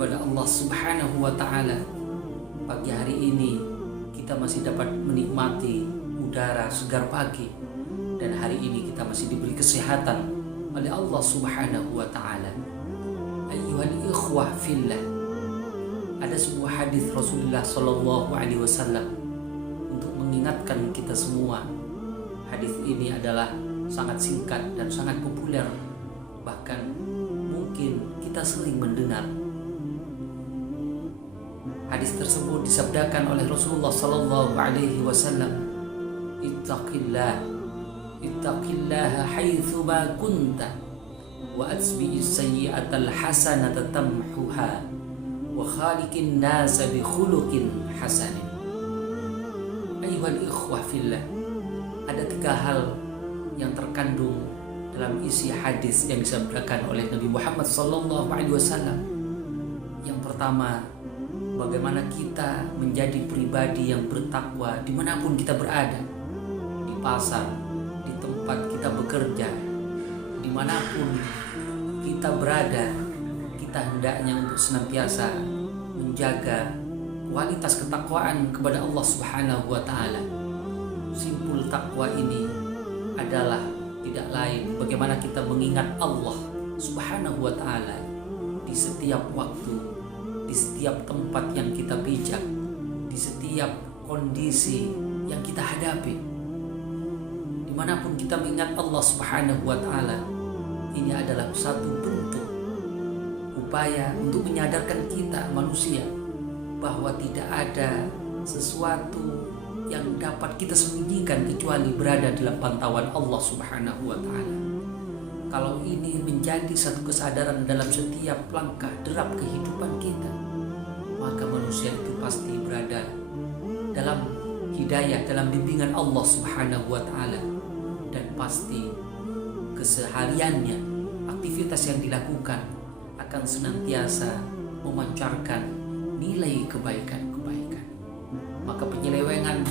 kepada Allah Subhanahu wa Ta'ala. Pagi hari ini kita masih dapat menikmati udara segar pagi, dan hari ini kita masih diberi kesehatan oleh Allah Subhanahu wa Ta'ala. Ayyuhal ikhwah fillah, ada sebuah hadis Rasulullah Shallallahu Alaihi Wasallam untuk mengingatkan kita semua. Hadis ini adalah sangat singkat dan sangat populer, bahkan mungkin kita sering mendengar. Hadis tersebut disabdakan oleh Rasulullah Sallallahu Alaihi Wasallam, ittaqillaha haitsu ma kunta wa atbi'is sayyi'atal hasanata tamhuha wa khaliqin nasa bi khuluqin hasanin. Ayyuhal ikhwah fillah, ada 3 hal yang terkandung dalam isi hadis yang disabdakan oleh Nabi Muhammad Sallallahu Alaihi Wasallam. Yang pertama, bagaimana kita menjadi pribadi yang bertakwa dimanapun kita berada, di pasar, di tempat kita bekerja, dimanapun kita berada, kita hendaknya untuk senantiasa menjaga kualitas ketakwaan kepada Allah Subhanahu wa Ta'ala. Simpul takwa ini adalah tidak lain bagaimana kita mengingat Allah Subhanahu wa Ta'ala di setiap waktu, di setiap tempat yang kita pijak, di setiap kondisi yang kita hadapi. Dimanapun kita mengingat Allah Subhanahu wa Ta'ala, ini adalah satu bentuk upaya untuk menyadarkan kita manusia bahwa tidak ada sesuatu yang dapat kita sembunyikan kecuali berada dalam pantauan Allah Subhanahu wa Ta'ala. Kalau ini menjadi satu kesadaran dalam setiap langkah derap kehidupan kita, maka manusia itu pasti berada dalam hidayah, dalam bimbingan Allah Subhanahu wa Ta'ala, dan pasti kesehariannya, aktivitas yang dilakukan akan senantiasa memancarkan nilai kebaikan-kebaikan. Maka penyelewengan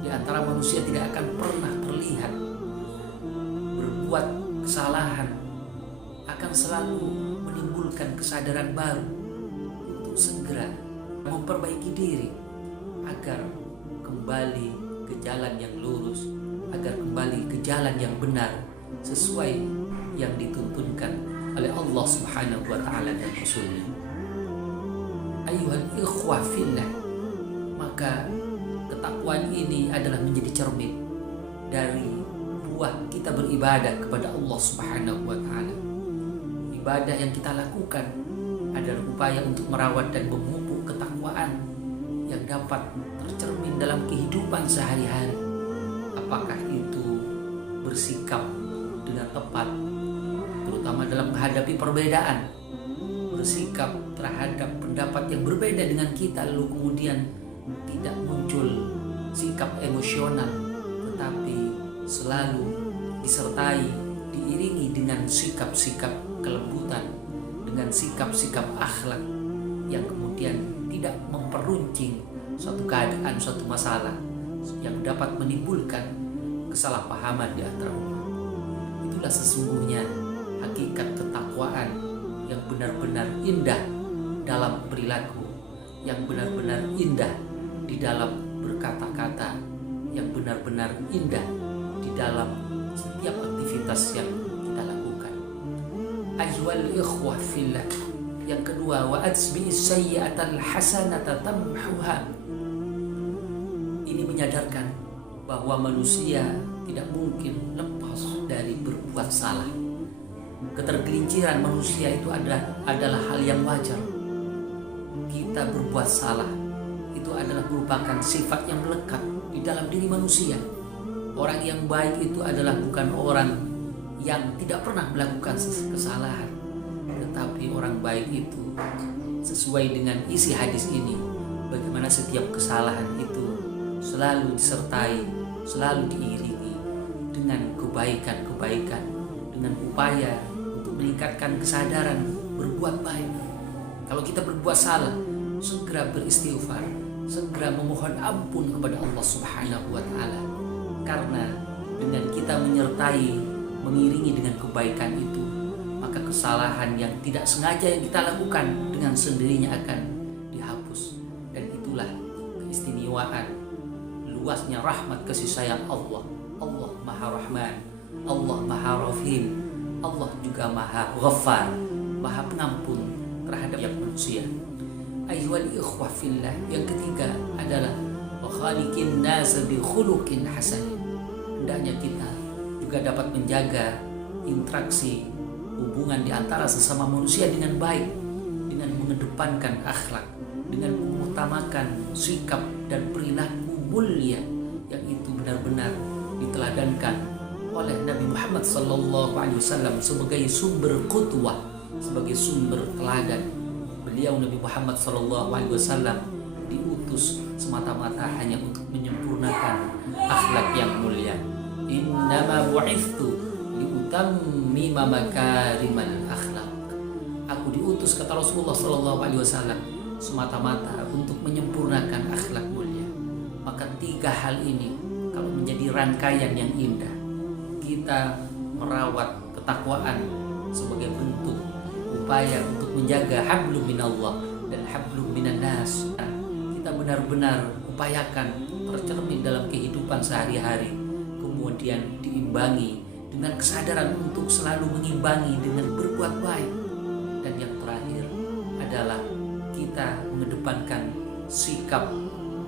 di antara manusia tidak akan pernah terlihat. Berbuat kesalahan akan selalu menimbulkan kesadaran baru untuk segera memperbaiki diri agar kembali ke jalan yang lurus, agar kembali ke jalan yang benar sesuai yang dituntunkan oleh Allah Subhanahu wa Ta'ala dan Rasulnya. Ayyuhal ikhwah fillah, maka ketakwaan ini adalah menjadi cermin dari buah kita beribadah kepada Allah Subhanahu wa Ta'ala. Ibadah yang kita lakukan adalah upaya untuk merawat dan memupuk ketakwaan yang dapat tercermin dalam kehidupan sehari-hari. Apakah itu bersikap dengan tepat, terutama dalam menghadapi perbedaan, bersikap terhadap pendapat yang berbeda dengan kita, lalu kemudian tidak muncul sikap emosional, tetapi selalu disertai, diiringi dengan sikap-sikap kelembutan, dengan sikap-sikap akhlak yang kemudian tidak memperuncing suatu keadaan, suatu masalah yang dapat menimbulkan kesalahpahaman di antara umat. Itulah sesungguhnya hakikat ketakwaan yang benar-benar indah dalam perilaku, yang benar-benar indah di dalam berkata-kata, yang benar-benar indah di dalam setiap aktivitas yang kita lakukan. Ayyuhal ikhwah fillah, yang kedua, wa atbi'is sayyi'atal hasanata tamhuha. Ini menyadarkan bahwa manusia tidak mungkin lepas dari berbuat salah. Ketergelinciran manusia itu adalah hal yang wajar. Kita berbuat salah itu adalah merupakan sifat yang melekat di dalam diri manusia. Orang yang baik itu adalah bukan orang yang tidak pernah melakukan kesalahan, tetapi orang baik itu sesuai dengan isi hadis ini, bagaimana setiap kesalahan itu selalu disertai, selalu diiringi dengan kebaikan-kebaikan, dengan upaya untuk meningkatkan kesadaran berbuat baik. Kalau kita berbuat salah, segera beristighfar, segera memohon ampun kepada Allah Subhanahu wa Ta'ala. Karena dengan kita menyertai, mengiringi dengan kebaikan itu, maka kesalahan yang tidak sengaja yang kita lakukan dengan sendirinya akan dihapus. Dan itulah keistimewaan luasnya rahmat kasih sayang Allah. Allah Maha Rahman, Allah Maha Rahim, Allah juga Maha Ghaffar, Maha Pengampun terhadap manusia. Ayyuhal ikhwah fillah, yang ketiga adalah wa khaliqin nas bi khuluqin hasan. Hendaknya kita juga dapat menjaga interaksi hubungan di antara sesama manusia dengan baik, dengan mengedepankan akhlak, dengan mengutamakan sikap dan perilaku mulia yang itu benar-benar diteladankan oleh Nabi Muhammad SAW sebagai sumber qudwah, sebagai sumber teladan. Beliau Nabi Muhammad SAW diutus semata-mata hanya untuk menyempurnakan akhlak yang mulia. Innama bu'ithtu liutammima makarimal akhlak. Aku diutus, kata Rasulullah SAW, semata-mata untuk menyempurnakan akhlak mulia. Maka tiga hal ini kalau menjadi rangkaian yang indah, kita merawat ketakwaan sebagai bentuk upaya untuk menjaga hablum minallah dan hablum minan nas. Kita benar-benar upayakan tercermin dalam kehidupan sehari-hari, kemudian diimbangi dengan kesadaran untuk selalu mengimbangi dengan berbuat baik. Dan yang terakhir adalah kita mengedepankan sikap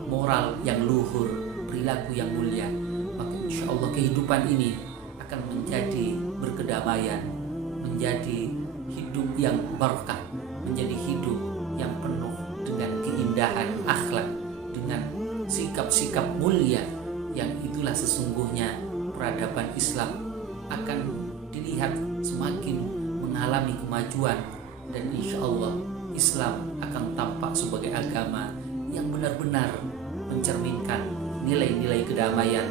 moral yang luhur, perilaku yang mulia. Maka insya Allah kehidupan ini akan menjadi berkedamaian, menjadi hidup yang berkah, menjadi hidup yang penuh dengan keindahan akhlak, dengan sikap-sikap mulia, yang itulah sesungguhnya peradaban Islam akan dilihat semakin mengalami kemajuan. Dan insya Allah Islam akan tampak sebagai agama yang benar-benar mencerminkan nilai-nilai kedamaian,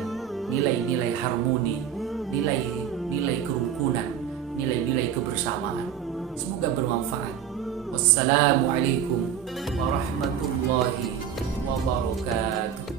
nilai-nilai harmoni, nilai-nilai kerukunan, nilai-nilai kebersamaan. Semoga bermanfaat. Wassalamualaikum warahmatullahi wabarakatuh.